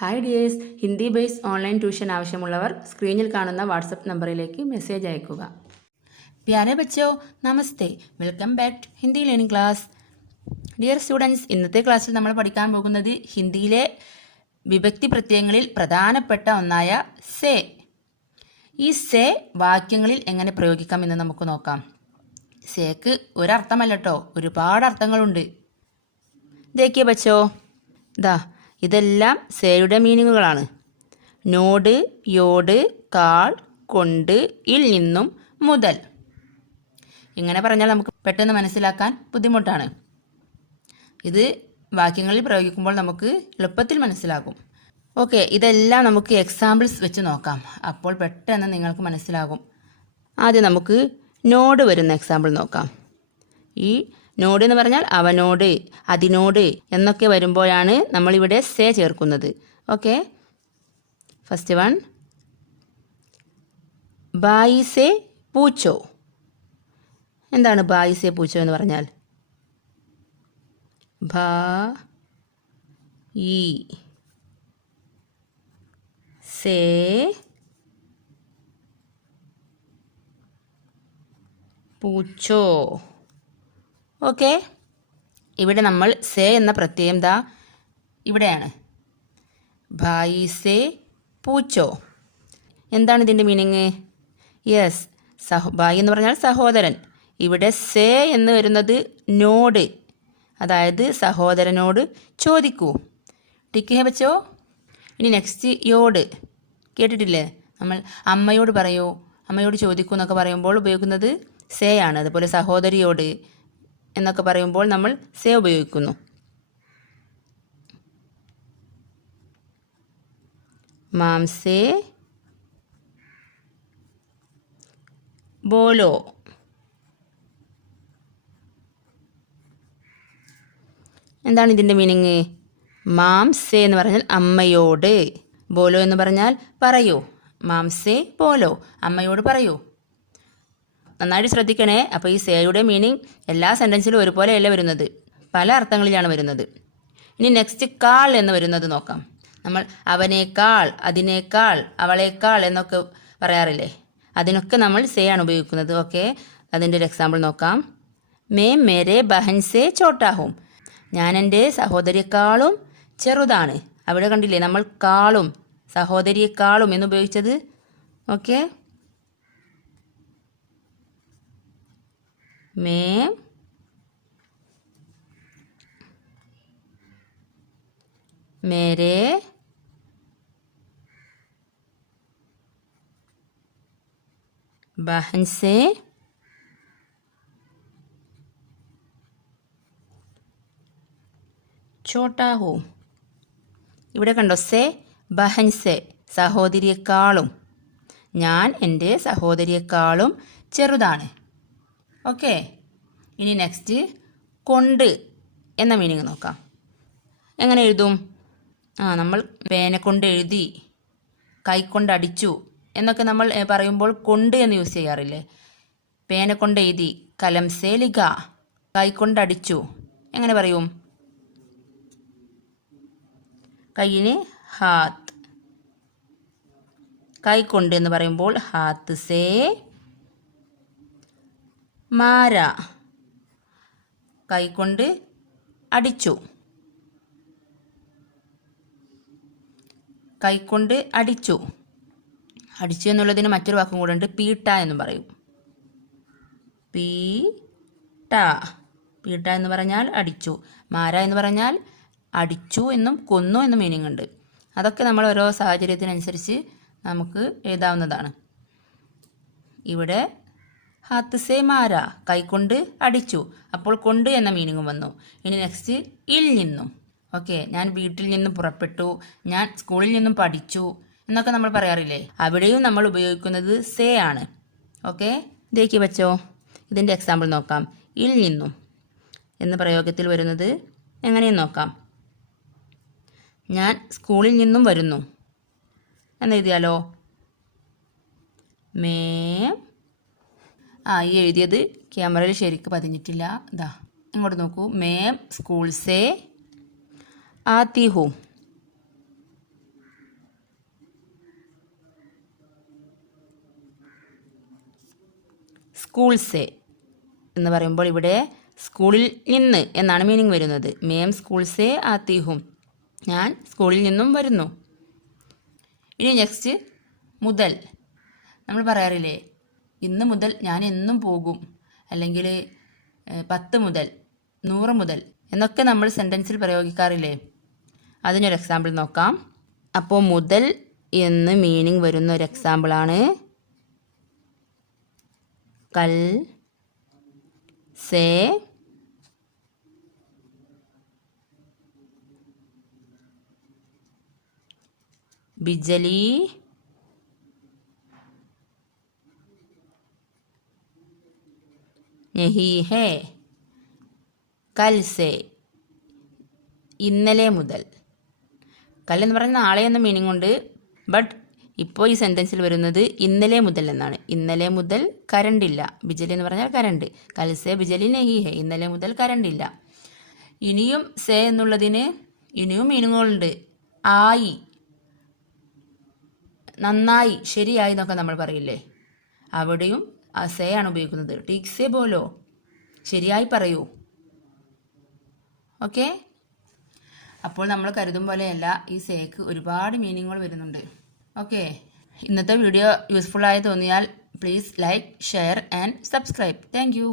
Hi dears, Hindi base online tuition ആവശ്യമുള്ളവർ സ്ക്രീനിൽ കാണുന്ന വാട്സപ്പ് നമ്പറിലേക്ക് മെസ്സേജ് അയയ്ക്കുക. പ്യാരെ ബച്ചോ, നമസ്തേ, welcome back to Hindi learning class. Dear students, ഇന്നത്തെ ക്ലാസ്സിൽ നമ്മൾ പഠിക്കാൻ പോകുന്നത് ഹിന്ദിയിലെ വിഭക്തി പ്രത്യയങ്ങളിൽ പ്രധാനപ്പെട്ട ഒന്നായ സേ. ഈ സേ വാക്യങ്ങളിൽ എങ്ങനെ പ്രയോഗിക്കാം എന്ന് നമുക്ക് നോക്കാം. സേക്ക് ഒരർത്ഥമല്ല കേട്ടോ, ഒരുപാട് അർത്ഥങ്ങളുണ്ട്. ദേക്കിയ ബച്ചോ, ഇതെല്ലാം സേയുടെ മീനിങ്ങുകളാണ്. നോട്, യോട്, കാൾ, കൊണ്ട്, ഇൽ നിന്നും, മുതൽ. ഇങ്ങനെ പറഞ്ഞാൽ നമുക്ക് പെട്ടെന്ന് മനസ്സിലാക്കാൻ ബുദ്ധിമുട്ടാണ്. ഇത് വാക്യങ്ങളിൽ പ്രയോഗിക്കുമ്പോൾ നമുക്ക് എളുപ്പത്തിൽ മനസ്സിലാകും. ഓക്കെ, ഇതെല്ലാം നമുക്ക് എക്സാമ്പിൾസ് വെച്ച് നോക്കാം. അപ്പോൾ പെട്ടെന്ന് നിങ്ങൾക്ക് മനസ്സിലാകും. ആദ്യം നമുക്ക് നോട് വരുന്ന എക്സാമ്പിൾ നോക്കാം. ഈ നോട് എന്ന് പറഞ്ഞാൽ അവനോട്, അതിനോട് എന്നൊക്കെ വരുമ്പോഴാണ് നമ്മളിവിടെ സേ ചേർക്കുന്നത്. ഓക്കെ, ഫസ്റ്റ് വൺ, ബായി സേ പൂച്ചോ. എന്താണ് ബായി സേ പൂച്ചോ എന്ന് പറഞ്ഞാൽ? ബായി സേ പൂച്ചോ. ഓക്കെ, ഇവിടെ നമ്മൾ സേ എന്ന പ്രത്യയം ഇവിടെയാണ്. ഭായി സേ പൂച്ചോ. എന്താണ് ഇതിൻ്റെ മീനിങ്? യെസ്, ഭായി എന്ന് പറഞ്ഞാൽ സഹോദരൻ. ഇവിടെ സേ എന്ന് വരുന്നത് നോട്, അതായത് സഹോദരനോട് ചോദിക്കൂ. ടിക്ക് വെച്ചോ. ഇനി നെക്സ്റ്റ് യോട്. കേട്ടിട്ടില്ലേ? നമ്മൾ അമ്മയോട് പറയൂ, അമ്മയോട് ചോദിക്കൂ എന്നൊക്കെ പറയുമ്പോൾ ഉപയോഗിക്കുന്നത് സേ ആണ്. അതുപോലെ സഹോദരിയോട് എന്നൊക്കെ പറയുമ്പോൾ നമ്മൾ സേ ഉപയോഗിക്കുന്നു. മാംസേ ബോലോ. എന്താണ് ഇതിൻ്റെ മീനിങ്? മാംസേ എന്ന് പറഞ്ഞാൽ അമ്മയോട്, ബോലോ എന്ന് പറഞ്ഞാൽ പറയൂ. മാംസേ ബോലോ, അമ്മയോട് പറയൂ. നന്നായിട്ട് ശ്രദ്ധിക്കണേ. അപ്പോൾ ഈ സേയുടെ മീനിങ് എല്ലാ സെൻറ്റൻസിലും ഒരുപോലെയല്ല വരുന്നത്, പല അർത്ഥങ്ങളിലാണ് വരുന്നത്. ഇനി നെക്സ്റ്റ് കാൾ എന്ന് വരുന്നത് നോക്കാം. നമ്മൾ അവനേക്കാൾ, അതിനേക്കാൾ, അവളേക്കാൾ എന്നൊക്കെ പറയാറില്ലേ? അതിനൊക്കെ നമ്മൾ സേ ആണ് ഉപയോഗിക്കുന്നത്. ഓക്കെ, അതിൻ്റെ ഒരു എക്സാമ്പിൾ നോക്കാം. മേ മേരെ ബഹൻ സേ ചോട്ടാഹും. ഞാൻ എൻ്റെ സഹോദരിയെക്കാളും ചെറുതാണ്. അവിടെ കണ്ടില്ലേ നമ്മൾ കാളും സഹോദരിയെക്കാളും എന്ന് ഉപയോഗിച്ചത്. ഓക്കെ, मैं मेरे बहन से छोटा हूँ. ഇവിടെ കണ്ടോ, സേ ബഹൻ സേ, സഹോദരിയെക്കാളും. ഞാൻ എൻ്റെ സഹോദരിയെക്കാളും ചെറുതാണ്. ഓക്കെ, ഇനി നെക്സ്റ്റ് കൊണ്ട് എന്ന മീനിങ് നോക്കാം. എങ്ങനെ എഴുതും? നമ്മൾ പേന കൊണ്ട് എഴുതി, കൈക്കൊണ്ട് അടിച്ചു എന്നൊക്കെ നമ്മൾ പറയുമ്പോൾ കൊണ്ട് എന്ന് യൂസ് ചെയ്യാറില്ലേ? പേന കൊണ്ട് എഴുതി, കലം സേ ലിഖ, കൈക്കൊണ്ട് അടിച്ചു. എങ്ങനെ പറയും? കൈയിന് ഹാത്ത്, കൈക്കൊണ്ട് എന്ന് പറയുമ്പോൾ ഹാത്ത് സേ മാര, കൈകൊണ്ട് അടിച്ചു. കൈകൊണ്ട് അടിച്ചു. അടിച്ചു എന്നുള്ളതിന് മറ്റൊരു വാക്കും കൂടെ ഉണ്ട്, പീട്ട എന്നും പറയും. പീട്ട, പീട്ട എന്ന് പറഞ്ഞാൽ അടിച്ചു. മാര എന്ന് പറഞ്ഞാൽ അടിച്ചു എന്നും കൊന്നു എന്നും മീനിങ് ഉണ്ട്. അതൊക്കെ നമ്മൾ ഓരോ സാഹചര്യത്തിനനുസരിച്ച് നമുക്ക് എഴുതാവുന്നതാണ്. ഇവിടെ ഹാത്ത് സേ മാര, കൈക്കൊണ്ട് അടിച്ചു, അപ്പോൾ കൊണ്ട് എന്ന മീനിങ്ങും വന്നു. ഇനി നെക്സ്റ്റ് ഇൽ നിന്നും. ഓക്കെ, ഞാൻ വീട്ടിൽ നിന്നും പുറപ്പെട്ടു, ഞാൻ സ്കൂളിൽ നിന്നും പഠിച്ചു എന്നൊക്കെ നമ്മൾ പറയാറില്ലേ? അവിടെയും നമ്മൾ ഉപയോഗിക്കുന്നത് സേ ആണ്. ഓക്കെ, ദേക്കി വെച്ചോ. ഇതിൻ്റെ എക്സാമ്പിൾ നോക്കാം. ഇൽ നിന്നും എന്ന പ്രയോഗത്തിൽ വരുന്നത് എങ്ങനെയും നോക്കാം. ഞാൻ സ്കൂളിൽ നിന്നും വരുന്നു എന്നെഴുതിയാലോ? മേ, ഈ എഴുതിയത് ക്യാമറയിൽ ശരിക്ക് പതിഞ്ഞിട്ടില്ല. ഇങ്ങോട്ട് നോക്കൂ. മേ സ്കൂൾ സേ ആത്തി ഹൂ. സ്കൂൾ സേ എന്ന് പറയുമ്പോൾ ഇവിടെ സ്കൂളിൽ നിന്ന് എന്നാണ് മീനിങ് വരുന്നത്. മേം സ്കൂൾ സേ ആത്തി ഹും, ഞാൻ സ്കൂളിൽ നിന്നും വരുന്നു. ഇനി നെക്സ്റ്റ് മുതൽ. നമ്മൾ പറയാറില്ലേ ഇന്ന് മുതൽ ഞാൻ എന്നും പോകും, അല്ലെങ്കിൽ 10 മുതൽ 100 മുതൽ എന്നൊക്കെ നമ്മൾ സെൻറ്റൻസിൽ പ്രയോഗിക്കാറില്ലേ. അതിനൊരു എക്സാമ്പിൾ നോക്കാം. അപ്പോൾ മുതൽ എന്ന് മീനിങ് വരുന്ന ഒരു എക്സാമ്പിളാണ് കൽ സേ बिजली नहीं है. കൽ സേ ഇന്നലെ മുതൽ. കൽ എന്ന് പറയുന്നത് നാളെ എന്ന മീനിങ് ഉണ്ട്. ബട്ട് ഇപ്പോൾ ഈ സെൻറ്റൻസിൽ വരുന്നത് ഇന്നലെ മുതൽ എന്നാണ്. ഇന്നലെ മുതൽ കരണ്ടില്ല. ബിജലി എന്ന് പറഞ്ഞാൽ കരണ്ട്. കൽ സേ ബിജലി നെഹി ഹെ, ഇന്നലെ മുതൽ കരണ്ടില്ല. ഇനിയും സേ എന്നുള്ളതിന് ഇനിയും മീനിങ്ങുകളുണ്ട്. ആയി, നന്നായി, ശരിയായി എന്നൊക്കെ നമ്മൾ പറയില്ലേ, അവിടെയും ആ സേ ആണ് ഉപയോഗിക്കുന്നത്. ടീക് സേ ബോലോ, ശരിയായി പറയൂ. ഓക്കെ. അപ്പോൾ നമ്മൾ കരുതും പോലെയല്ല, ഈ സേക്ക് ഒരുപാട് മീനിങ്ങുകൾ വരുന്നുണ്ട്. ഓക്കെ. ഇന്നത്തെ വീഡിയോ യൂസ്ഫുള്ളായി തോന്നിയാൽ please like, share and subscribe. Thank you.